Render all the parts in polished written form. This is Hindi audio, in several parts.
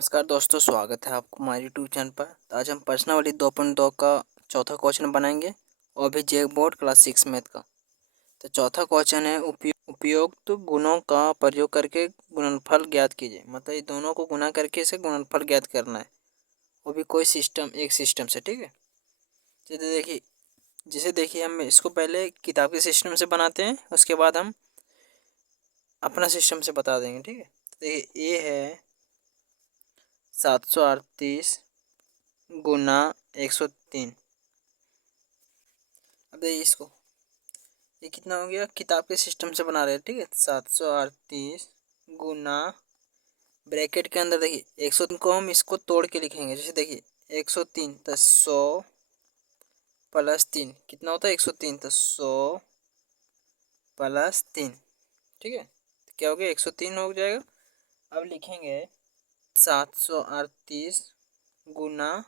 नमस्कार दोस्तों, स्वागत है आपको हमारे यूट्यूब चैनल पर। तो आज हम प्रश्नावली 2.2 का चौथा क्वेश्चन बनाएंगे और भी जे बोर्ड क्लास 6 मैथ का। तो चौथा क्वेश्चन है उपयुक्त गुणों का प्रयोग करके गुणनफल ज्ञात कीजिए। मतलब ये दोनों को गुना करके इसे गुणनफल ज्ञात करना है, वो भी कोई सिस्टम एक सिस्टम से। ठीक है, जैसे देखिए हम इसको पहले किताब के सिस्टम से बनाते हैं, उसके बाद हम अपना सिस्टम से बता देंगे। ठीक है, तो देखिए ये है 738 गुना 103। अब देखिए इसको, ये कितना हो गया, किताब के सिस्टम से बना रहे हैं। ठीक है, 738 गुना ब्रैकेट के अंदर देखिए 103 को हम इसको तोड़ के लिखेंगे। जैसे देखिए 103 तो 100 प्लस 3 कितना होता है 103 तो 100 प्लस 3। ठीक है, तो क्या हो गया 103 हो जाएगा। अब लिखेंगे 738 गुना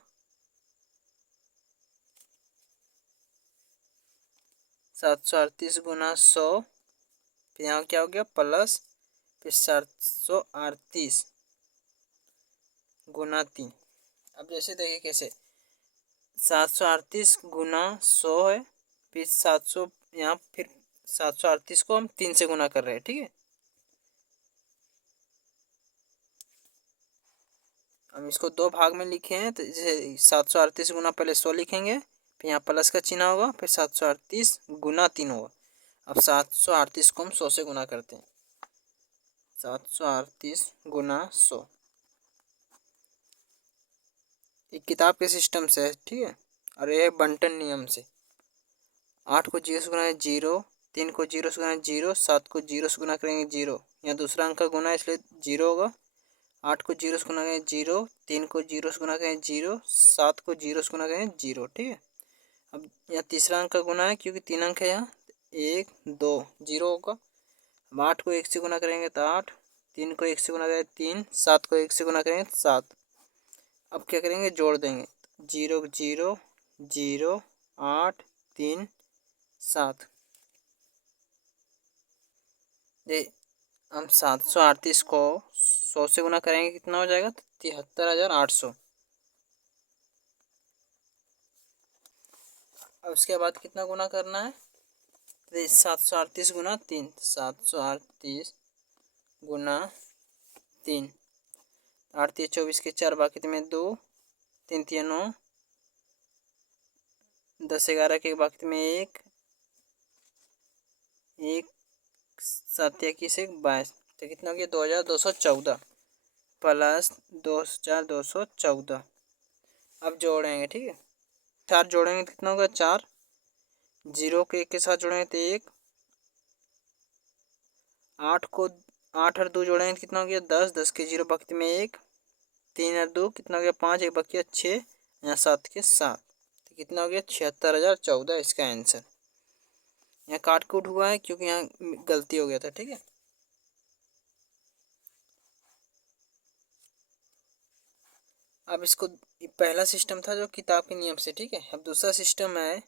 738 गुना 100, फिर यहाँ क्या हो गया प्लस, फिर 738 गुना 3। अब जैसे देखिए कैसे 738 गुना 100 है, फिर 700 यहाँ, फिर 738 को हम 3 से गुना कर रहे हैं। ठीक है, हम इसको दो भाग में लिखे हैं। तो जैसे 738 गुना पहले 100 लिखेंगे, फिर यहाँ प्लस का चिन्ह होगा, फिर 738 गुना 3 होगा। अब 738 को हम 100 से गुना करते हैं। 738 गुना 100 ये किताब के सिस्टम से है। ठीक है, और ये बंटन नियम से 8 को 0 से गुना है 0, 3 को 0 से गुना है 0, 7 को 0 से गुना करेंगे 0। यहाँ दूसरा अंक का गुना है इसलिए 0 होगा। 8 को 0 से गुना करेंगे 0, 3 को 0 से गुना करेंगे 0, 7 को 0 से गुना करेंगे 0। ठीक है, अब यहाँ तीसरा अंक का गुना है क्योंकि 3 अंक है यहाँ, 1 2 0 होगा। अब 8 को 1 से गुना करेंगे तो 8, 3 को 1 से गुना करेंगे 3, 7 को 1 से गुना करेंगे 7। अब क्या करेंगे, जोड़ देंगे 0 0 0 8 3 7। ये हम 738 को 100 से गुना करेंगे, कितना हो जाएगा 73,800। अब उसके बाद कितना गुना करना है, तो 738 गुना 3, 738 गुना 3, 8 3 24 के 4 बाकी में 2, 3 3 9, 10 11 के बाकी में 1, 7 21 1 22। तो कितना हो गया 2214 प्लस 2214। अब जोड़ेंगे। ठीक है, 4 जोड़ेंगे तो कितना होगा 4, 0 को 1 के साथ जोड़ेंगे तो 1, 8 को 8 और 2 जोड़ेंगे तो कितना हो गया 10, 10 के 0 बाकी में 1, 3 और 2 कितना हो गया 5, 1 बाकी 6, यहाँ 7 के 7। तो कितना हो गया 76,014 इसका आंसर। यहाँ काट कूट हुआ है क्योंकि यहाँ गलती हो गया था। ठीक है, अब इसको, पहला सिस्टम था जो किताब के नियम से। ठीक है, अब दूसरा सिस्टम है।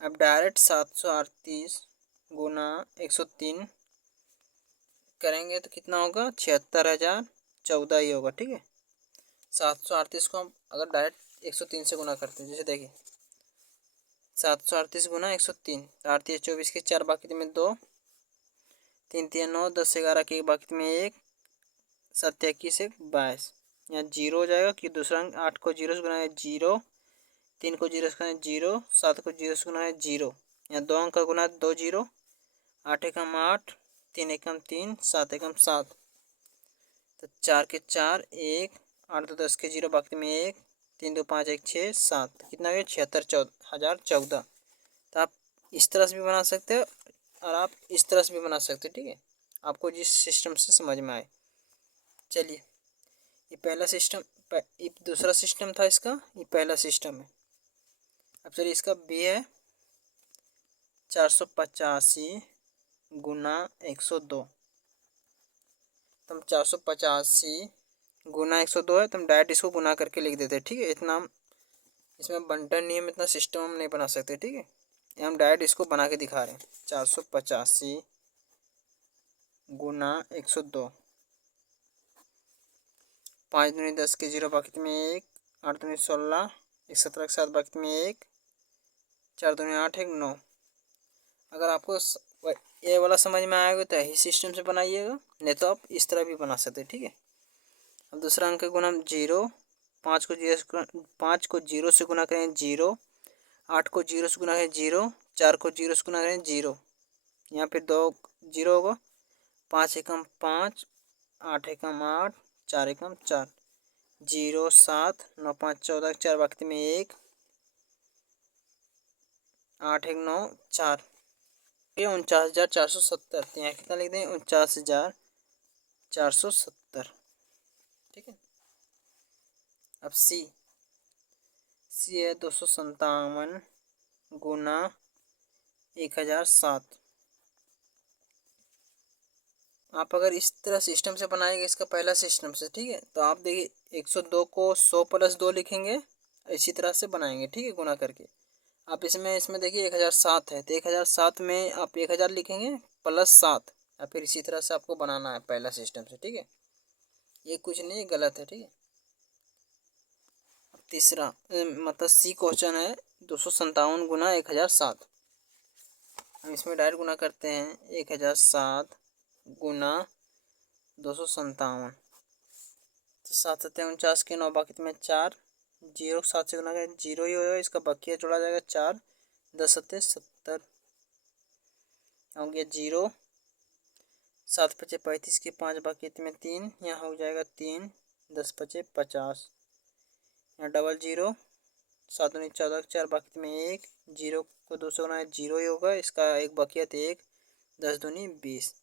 अब डायरेक्ट 738 गुना 103 करेंगे तो कितना होगा 76,014 ही होगा। ठीक है, 738 को हम अगर डायरेक्ट 103 से गुना करते हैं, जैसे देखिए 738 गुना 103, 8 3 24 के 4 बाकी में 2, 3 3 9, 10 11 के बाकी में 1, 7 21 1 22। यहाँ 0 हो जाएगा कि दूसरा अंक 8 को 0 से गुना है 0, 3 को 0 से गुना है 0, 7 को 0 से गुना है 0। यहाँ दो अंक का गुना है 2 0, 8 एकम 8, 3 एकम 3, 7 एकम 7। तो 4 के 4 1, 8 2 10 के 0 बाकी में 1, 3 2 5 1 6 7। कितना गया 76,014। तो आप इस तरह से भी बना सकते हो और आप इस तरह से भी बना सकते हो। ठीक है, आपको जिस सिस्टम से समझ में आए। चलिए, ये पहला सिस्टम, ये दूसरा सिस्टम था इसका, ये पहला सिस्टम है। अब चलिए इसका बी है 485 गुना 102। तो हम 485 गुना 102 है, तो हम डायरेक्ट इसको गुना करके लिख देते हैं। ठीक है, इतना हम इसमें बंटन नियम, इतना सिस्टम हम नहीं बना सकते। ठीक है, ये हम डायरेक्ट इसको बना के दिखा रहे हैं। 485 गुना 102 5 दूनी 10 के 0 बाकी में 1, 8 दूनी 16, 1 17 के 7 बाकी में 1, 4 दूनी 8 1 9। अगर आपको ये वाला समझ में आएगा तो यही सिस्टम से बनाइएगा, नहीं तो आप इस तरह भी बना सकते हैं। ठीक है, अब दूसरा अंक गुना 0, 5 को 0 से गुना करें 0, 8 को 0 से गुना करें 0, 4 को 0 से गुना करें 0, यहाँ फिर 2 0 होगा, 5 एकम 5, 8 एकम 8, 4 एकम 4, 0 7 9 5 14 4 बाकी में 1, 8 1 9 4, 49,470। तो यहाँ कितना लिख दें 49,470। ठीक है, अब सी है 257 गुना 1007। आप अगर इस तरह सिस्टम से बनाएंगे इसका पहला सिस्टम से, ठीक है, तो आप देखिए 102 को 100 प्लस 2 लिखेंगे, इसी तरह से बनाएंगे। ठीक है, गुना करके आप इसमें देखिए 1007 है, तो 1007 में आप 1000 लिखेंगे प्लस 7, या फिर इसी तरह से आपको बनाना है पहला सिस्टम से। ठीक है, ये कुछ नहीं गलत है। ठीक है, अब तीसरा मतलब सी क्वेश्चन है 257 गुना 1007। हम इसमें डायरेक्ट गुना करते हैं 1007 गुना 257, तो 7 7 49 के 9 बाकी में 4, 0 7 से गुना करें 0 ही होगा, इसका बकिया जोड़ा जाएगा 4, 10 7 70 हो गया 0, 7 5 35 के 5 बाकी में 3, यहाँ हो जाएगा 3, 10 5 50, यहाँ डबल 0, 7 19 14 4 बाकी में 1, 0 को 2 से गुना 0 ही होगा, इसका एक बकिया तो 1, 10 दूनी 20।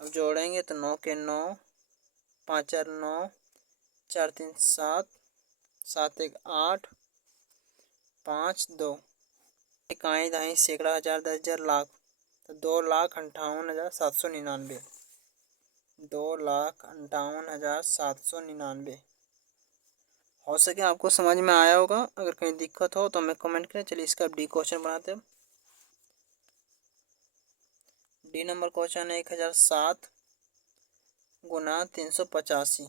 अब जोड़ेंगे तो 9 के 9, 5 4 9, 4 3 7, 7 1 8, 5 2, इकाई दहाई सैकड़ा हज़ार 10,000 लाख, तो 2,58,799, 2,58,799। हो सके आपको समझ में आया होगा, अगर कहीं दिक्कत हो तो हमें कमेंट करें। चलिए इसका डी क्वेश्चन बनाते हैं। डी नंबर क्वेश्चन है 1007 गुना 385।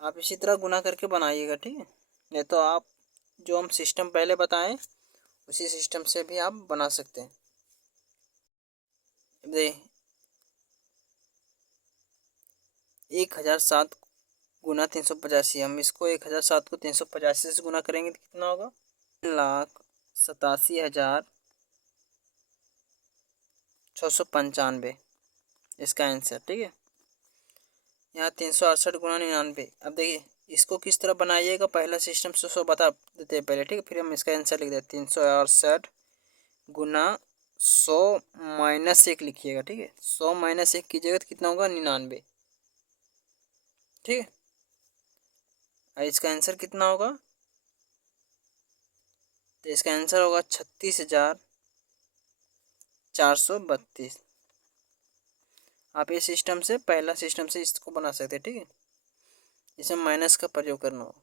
आप इसी तरह गुना करके बनाइएगा। ठीक है, नहीं तो आप जो हम सिस्टम पहले बताएं उसी सिस्टम से भी आप बना सकते हैं। देख 1007 गुना 385, हम इसको 1007 को 385 से गुना करेंगे तो कितना होगा 3,87,695 इसका आंसर। ठीक है, यहाँ 368 गुना 99। अब देखिए इसको किस तरह बनाइएगा, पहला सिस्टम से 100 बता देते हैं पहले। ठीक है, फिर हम इसका आंसर लिख देते हैं 368 गुना 100 माइनस 1 लिखिएगा। ठीक है, 100 माइनस 1 कीजिएगा तो कितना होगा 99। ठीक है, और इसका आंसर कितना होगा, तो इसका आंसर होगा 36,432। आप इस सिस्टम से पहला सिस्टम से इसको बना सकते हैं। ठीक है, इसमें माइनस का प्रयोग करना होगा।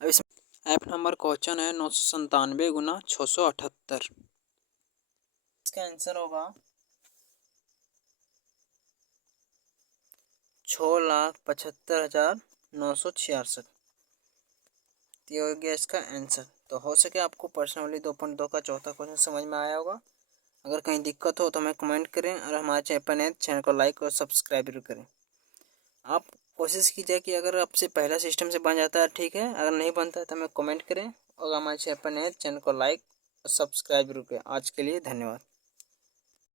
अब इसमें एफ नंबर क्वेश्चन है 997 गुना 678। इसका आंसर होगा 6,75,966। ये हो गया इसका आंसर। तो हो सके आपको पर्सनली 2.2 का चौथा क्वेश्चन समझ में आया होगा। अगर कहीं दिक्कत हो तो हमें कमेंट करें, और हमारे चैनल को लाइक और सब्सक्राइब जरूर करें। आप कोशिश कीजिए कि अगर आपसे पहला सिस्टम से बन जाता है ठीक है, अगर नहीं बनता है तो हमें कमेंट करें, और हमारे चैनल को लाइक और सब्सक्राइब जरूर करें। आज के लिए धन्यवाद।